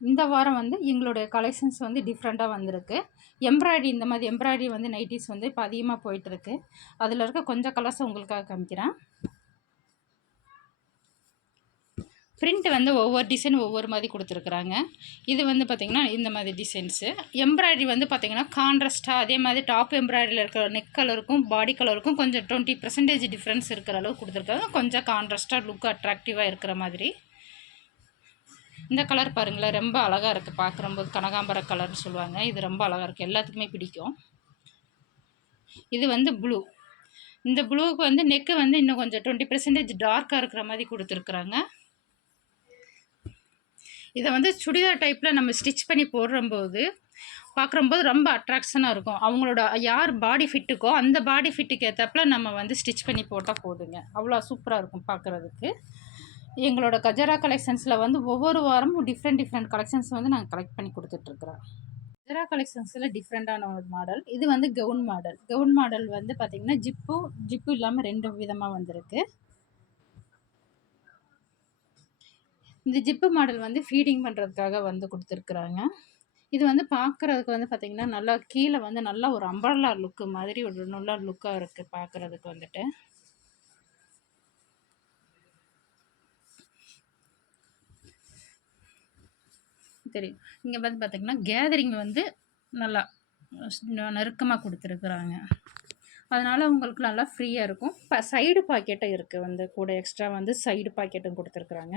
இந்த வாரம் வந்து எங்களுடைய கலெக்ஷன்ஸ் வந்து டிஃப்ரெண்ட்டாக வந்திருக்கு. எம்ப்ராய்டரி இந்த மாதிரி எம்ப்ராய்டரி வந்து நைட்டிஸ் வந்து இப்போ அதிகமாக போயிட்டுருக்கு. அதில் இருக்க கொஞ்சம் கலர்ஸ் உங்களுக்காக காமிக்கிறேன். பிரிண்ட் வந்து ஒவ்வொரு டிசைன் ஒவ்வொரு மாதிரி கொடுத்துருக்குறாங்க. இது வந்து பார்த்திங்கன்னா இந்த மாதிரி டிசைன்ஸு எம்ப்ராய்டரி வந்து பார்த்திங்கன்னா கான்ட்ராஸ்ட்டாக அதே மாதிரி டாப் எம்ப்ராய்டரியில் இருக்கிற நெக் கலருக்கும் பாடி கலருக்கும் கொஞ்சம் டுவெண்ட்டி பர்சன்டேஜ் டிஃப்ரென்ஸ் இருக்கிற அளவு கொடுத்துருக்காங்க. கொஞ்சம் கான்ட்ராஸ்ட்டாக லுக் அட்ராக்டிவாக இருக்கிற மாதிரி. இந்த கலர் பாருங்களேன் ரொம்ப அழகாக இருக்குது பார்க்குறம்போது கனகாம்பர கலர்னு சொல்லுவாங்க. இது ரொம்ப அழகாக இருக்குது எல்லாத்துக்குமே பிடிக்கும். இது வந்து ப்ளூ இந்த ப்ளூவுக்கு வந்து நெக்கு வந்து இன்னும் கொஞ்சம் டுவெண்ட்டி பர்சன்டேஜ் டார்க்காக இருக்கிற மாதிரி கொடுத்துருக்குறாங்க. இதை வந்து சுடிதார் டைப்பில் நம்ம ஸ்டிச் பண்ணி போடுறம்போது பார்க்குறம்போது ரொம்ப அட்ராக்ஷனாக இருக்கும். அவங்களோட யார் பாடி ஃபிட்டுக்கோ அந்த பாடி ஃபிட்டுக்கு ஏற்றப்பில் நம்ம வந்து ஸ்டிச் பண்ணி போட்டால் போதுங்க. அவ்வளோ சூப்பராக இருக்கும் பார்க்குறதுக்கு. எங்களோட கஜரா கலெக்ஷன்ஸில் வந்து ஒவ்வொரு வாரமும் டிஃப்ரெண்ட் டிஃப்ரெண்ட் கலெக்ஷன்ஸ் வந்து நாங்கள் கலெக்ட் பண்ணி கொடுத்துட்ருக்குறோம். கஜரா கலெக்ஷன்ஸில் டிஃப்ரெண்ட்டான ஒரு மாடல் இது வந்து கவுன் மாடல் கவுன் மாடல் வந்து பார்த்திங்கன்னா ஜிப்பு ஜிப்பு இல்லாமல் ரெண்டு விதமாக வந்திருக்கு. இந்த ஜிப்பு மாடல் வந்து ஃபீடிங் பண்ணுறதுக்காக வந்து கொடுத்துருக்குறாங்க. இது வந்து பார்க்குறதுக்கு வந்து பார்த்திங்கன்னா நல்லா கீழே வந்து நல்லா ஒரு அம்பர்லா லுக்கு மாதிரி ஒரு நல்லா லுக்காக இருக்குது பார்க்குறதுக்கு வந்துட்டு. தெரியும். இங்கே வந்து பார்த்திங்கன்னா கேதரிங் வந்து நல்லா நெருக்கமாக கொடுத்துருக்குறாங்க. அதனால் உங்களுக்கு நல்லா ஃப்ரீயாக இருக்கும். இப்போ சைடு பாக்கெட்டும் இருக்குது வந்து கூட எக்ஸ்ட்ரா வந்து சைடு பாக்கெட்டும் கொடுத்துருக்குறாங்க.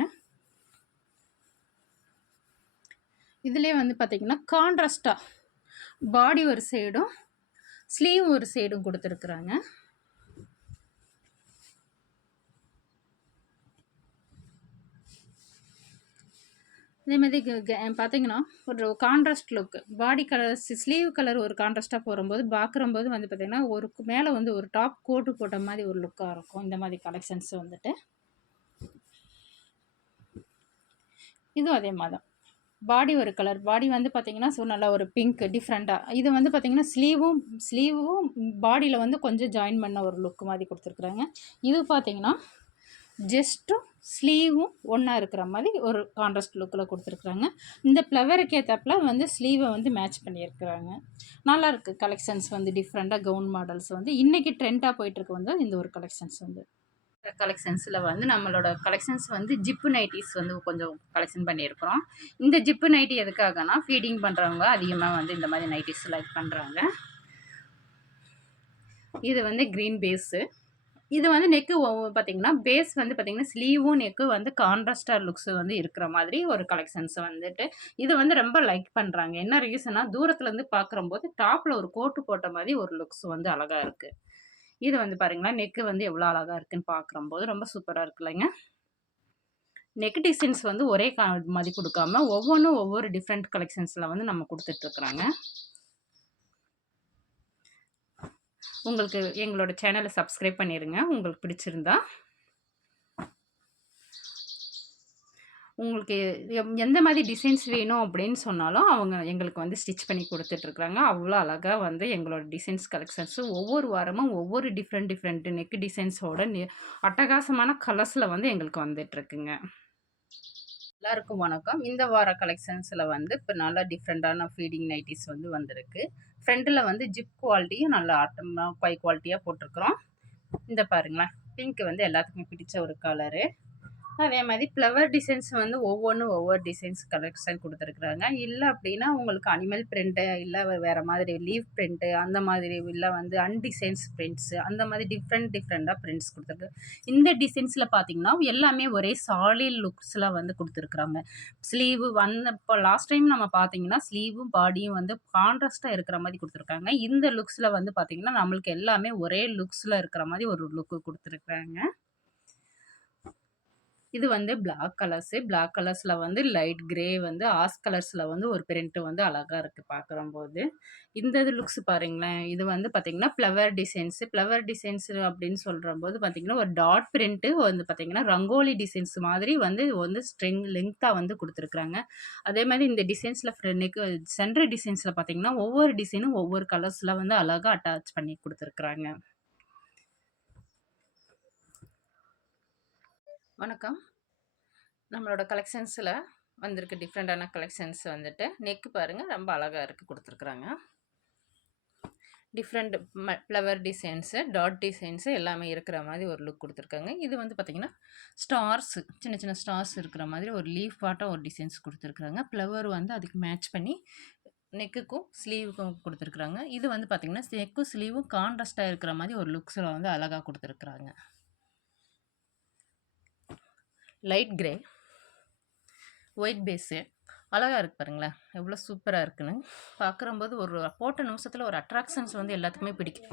இதிலே வந்து பார்த்திங்கன்னா கான்ட்ராஸ்டாக பாடி ஒரு சைடும் ஸ்லீவ் ஒரு சைடும் கொடுத்துருக்குறாங்க. அதே மாதிரி பார்த்தீங்கன்னா ஒரு contrast look body colour sleeve colour ஒரு கான்ட்ராஸ்ட்டாக போகும்போது பார்க்குறம்போது வந்து பார்த்திங்கன்னா ஒரு மேலே வந்து ஒரு டாப் கோட்டு போட்ட மாதிரி ஒரு லுக்காக இருக்கும். இந்த மாதிரி கலெக்ஷன்ஸ் வந்துட்டு. இதுவும் அதே மாதிரி தான். பாடி ஒரு கலர் பாடி வந்து பார்த்திங்கன்னா ஸோ நல்லா ஒரு பிங்க் டிஃப்ரெண்ட்டாக இது வந்து பார்த்திங்கன்னா ஸ்லீவும் ஸ்லீவும் பாடியில் வந்து கொஞ்சம் ஜாயின் பண்ண ஒரு லுக் மாதிரி கொடுத்துருக்குறாங்க. இது பார்த்திங்கன்னா ஜஸ்ட்டும் ஸ்லீவும் ஒன்றா இருக்கிற மாதிரி ஒரு கான்ட்ராஸ்ட் லுக்கில் கொடுத்துருக்குறாங்க. இந்த ஃப்ளவருக்கு ஏற்றப்பில் வந்து ஸ்லீவை வந்து மேட்ச் பண்ணியிருக்கிறாங்க. நல்லாயிருக்கு கலெக்ஷன்ஸ் வந்து டிஃப்ரெண்ட்டாக கவுன் மாடல்ஸ் வந்து. இன்றைக்கி ட்ரெண்டாக போயிட்டுருக்கு வந்து இந்த ஒரு கலெக்ஷன்ஸ் வந்து. கலெக்ஷன்ஸில் வந்து நம்மளோட கலெக்ஷன்ஸ் வந்து ஜிப்பு நைட்டிஸ் வந்து கொஞ்சம் கலெக்ஷன் பண்ணியிருக்கிறோம். இந்த ஜிப்பு நைட்டி எதுக்காகனா ஃபீடிங் பண்ணுறவங்க அதிகமாக வந்து இந்த மாதிரி நைட்டிஸ் லைக் பண்ணுறாங்க இது வந்து க்ரீன் பேஸு இது வந்து நெக்கு பார்த்திங்கன்னா பேஸ் வந்து பார்த்திங்கன்னா ஸ்லீவும் நெக்கு வந்து கான்ட்ராஸ்டார் லுக்ஸ் வந்து இருக்கிற மாதிரி ஒரு கலெக்ஷன்ஸ் வந்துட்டு இது வந்து ரொம்ப லைக் பண்ணுறாங்க என்ன ரீசனாக தூரத்துலேருந்து பார்க்குறம்போது டாப்பில் ஒரு கோட்டு போட்ட மாதிரி ஒரு லுக்ஸ் வந்து அழகாக இருக்குது இது வந்து பாருங்களேன் நெக்கு வந்து எவ்வளோ அழகாக இருக்குன்னு பார்க்குறம்போது ரொம்ப சூப்பராக இருக்குல்லங்க. நெக் டிசைன்ஸ் வந்து ஒரே கா மாதிரி கொடுக்காம ஒவ்வொன்றும் ஒவ்வொரு டிஃப்ரெண்ட் கலெக்ஷன்ஸில் வந்து நம்ம கொடுத்துட்ருக்குறாங்க உங்களுக்கு எங்களோட சேனலை சப்ஸ்கிரைப் பண்ணிடுங்க உங்களுக்கு பிடிச்சிருந்தா. உங்களுக்கு எந்த மாதிரி டிசைன்ஸ் வேணும் அப்படின்னு சொன்னாலும் அவங்க எங்களுக்கு வந்து ஸ்டிச் பண்ணி கொடுத்துட்ருக்குறாங்க அவ்வளோ அழகாக வந்து எங்களோட டிசைன்ஸ் கலெக்ஷன்ஸும் ஒவ்வொரு வாரமும் ஒவ்வொரு டிஃப்ரெண்ட் டிஃப்ரெண்ட் நெக் டிசைன்ஸோட அட்டகாசமான கலர்ஸில் வந்து எங்களுக்கு வந்துட்டுருக்குங்க எல்லாருக்கும் வணக்கம். இந்த வார கலெக்ஷன்ஸில் வந்து இப்போ நல்லா டிஃப்ரெண்ட்டான ஃபீடிங் நைட்டிஸ் வந்து வந்திருக்கு. ஃப்ரண்ட்டில் வந்து ஜிப் குவாலிட்டியும் நல்லா ஆட்டமாக குவை குவாலிட்டியாக போட்டிருக்குறோம். இந்த பாருங்களேன் பிங்க் வந்து எல்லாத்துக்குமே பிடிச்ச ஒரு கலரு அதே மாதிரி ஃப்ளவர் டிசைன்ஸ் வந்து ஒவ்வொன்றும் ஒவ்வொரு டிசைன்ஸ் கலெக்ஷன் கொடுத்துருக்குறாங்க. இல்லை அப்படின்னா உங்களுக்கு அனிமல் பிரிண்ட்டு இல்லை வேறு மாதிரி லீவ் பிரிண்ட்டு அந்த மாதிரி இல்லை வந்து அன்டிசைன்ஸ் பிரிண்ட்ஸு அந்த மாதிரி டிஃப்ரெண்ட் டிஃப்ரெண்ட்டாக பிரிண்ட்ஸ் கொடுத்துருக்கு. இந்த டிசைன்ஸில் பார்த்தீங்கன்னா எல்லாமே ஒரே சாலிட் லுக்ஸில் வந்து கொடுத்துருக்குறாங்க. ஸ்லீவு வந்த இப்போ லாஸ்ட் டைம் நம்ம பார்த்தீங்கன்னா ஸ்லீவும் பாடியும் வந்து கான்ட்ராஸ்ட்டாக இருக்கிற மாதிரி கொடுத்துருக்காங்க. இந்த லுக்ஸில் வந்து பார்த்தீங்கன்னா நம்மளுக்கு எல்லாமே ஒரே லுக்ஸில் இருக்கிற மாதிரி ஒரு லுக்கு கொடுத்துருக்குறாங்க. இது வந்து பிளாக் கலர்ஸு பிளாக் கலர்ஸில் வந்து லைட் கிரே வந்து ஆஸ் கலர்ஸில் வந்து ஒரு பிரிண்ட்டு வந்து அழகாக இருக்குது பார்க்குறம்போது இந்த இது லுக்ஸ் பாருங்களேன். இது வந்து பார்த்திங்கன்னா ஃப்ளவர் டிசைன்ஸு ஃப்ளவர் டிசைன்ஸு அப்படின்னு சொல்கிறம்போது பார்த்திங்கன்னா ஒரு டாட் பிரிண்ட்டு வந்து பார்த்திங்கன்னா ரங்கோலி டிசைன்ஸ் மாதிரி வந்து வந்து ஸ்ட்ரிங் லெங்க்த்தாக வந்து கொடுத்துருக்குறாங்க. அதே மாதிரி இந்த டிசைன்ஸில் ஃப்ரெண்டுக்கு சென்ட்ரு டிசைன்ஸில் பார்த்திங்கன்னா ஒவ்வொரு டிசைனும் ஒவ்வொரு கலர்ஸில் வந்து அழகாக அட்டாச் பண்ணி கொடுத்துருக்குறாங்க. வணக்கம். நம்மளோட கலெக்ஷன்ஸில் வந்திருக்கு டிஃப்ரெண்ட்டான கலெக்ஷன்ஸ் வந்துட்டு. நெக்கு பாருங்கள் ரொம்ப அழகாக இருக்குது கொடுத்துருக்குறாங்க. டிஃப்ரெண்ட் ம ஃப்ளவர் டிசைன்ஸு டாட் டிசைன்ஸு எல்லாமே இருக்கிற மாதிரி ஒரு லுக் கொடுத்துருக்காங்க. இது வந்து பார்த்திங்கன்னா ஸ்டார்ஸு சின்ன சின்ன ஸ்டார்ஸ் இருக்கிற மாதிரி ஒரு லீஃப் பாட்டாக ஒரு டிசைன்ஸ் கொடுத்துருக்குறாங்க. ஃப்ளவர் வந்து அதுக்கு மேட்ச் பண்ணி நெக்குக்கும் ஸ்லீவுக்கும் கொடுத்துருக்குறாங்க. இது வந்து பார்த்திங்கன்னா நெக்கும் ஸ்லீவும் கான்ட்ராஸ்ட்டாக இருக்கிற மாதிரி ஒரு லுக்ஸில் வந்து அழகாக கொடுத்துருக்குறாங்க. லைட் கிரே ஒயிட் பேஸு அழகாக இருக்குது பாருங்களேன். எவ்வளோ சூப்பராக இருக்குன்னு. பார்க்குறம்போது ஒரு போட்ட நிமிஷத்தில் ஒரு அட்ராக்ஷன்ஸ் வந்து எல்லாத்துக்குமே பிடிக்கும்.